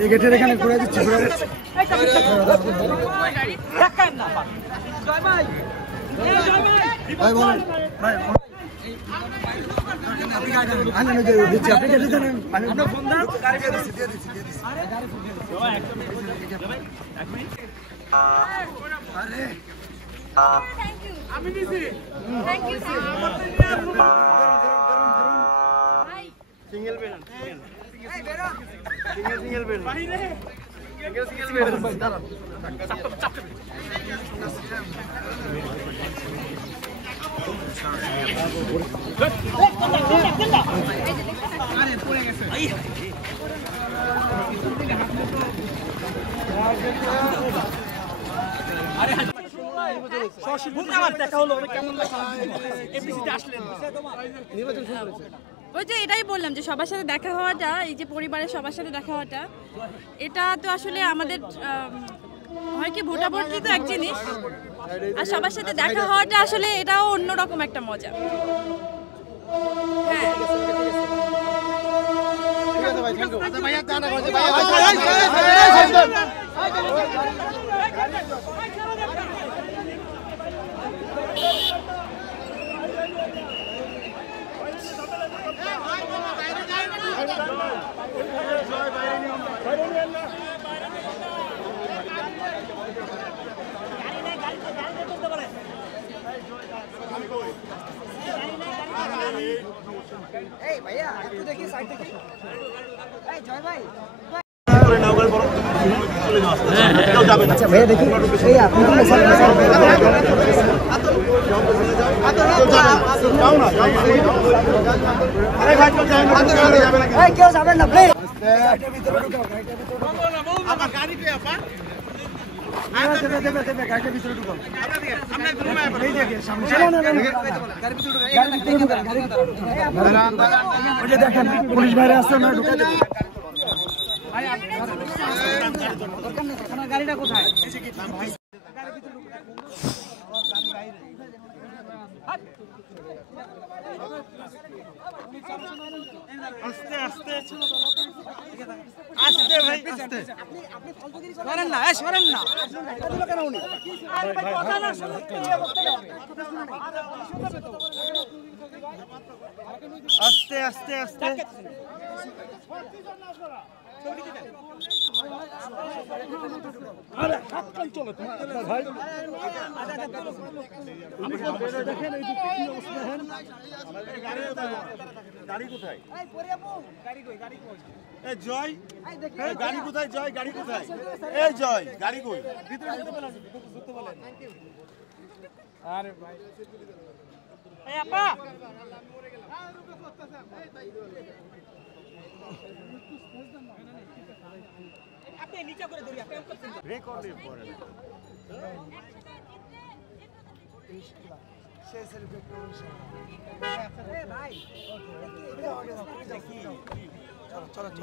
এই গেটের এখানে ঘুরে দিচ্ছি single bed single bed single bed ওই যে এটাই বললাম যে সবার সাথে দেখা হওয়াটা, এই যে পরিবারের সবার সাথে দেখা হওয়াটা, এটা তো আসলে আমাদের হয় কি ভোটাভুটি তো এক জিনিস, আর সবার সাথে দেখা হওয়াটা আসলে এটাও অন্যরকম একটা মজা। হ্যাঁ আচ্ছা ভাইয়া দেখি কেউ যাবেন না প্লিজ। দেখেন পুলিশ বাইরে আসছে না, গাড়িটা কোথায়? আস্তে আস্তে আস্তে ভাই আস্তে সরেন না, সরেন না, আস্তে আস্তে আস্তে গাড়ি কোথায়? জয় গাড়ি কোথায়? জয় গাড়ি কোথায়? এই জয় গাড়ি কই? আরে ভাই এই আপা আপনি নিচে করে ধরি, আপনি রেকর্ডে পড়ে না শেষ সেলিব্রেট করুন ভাই। চলো চলো।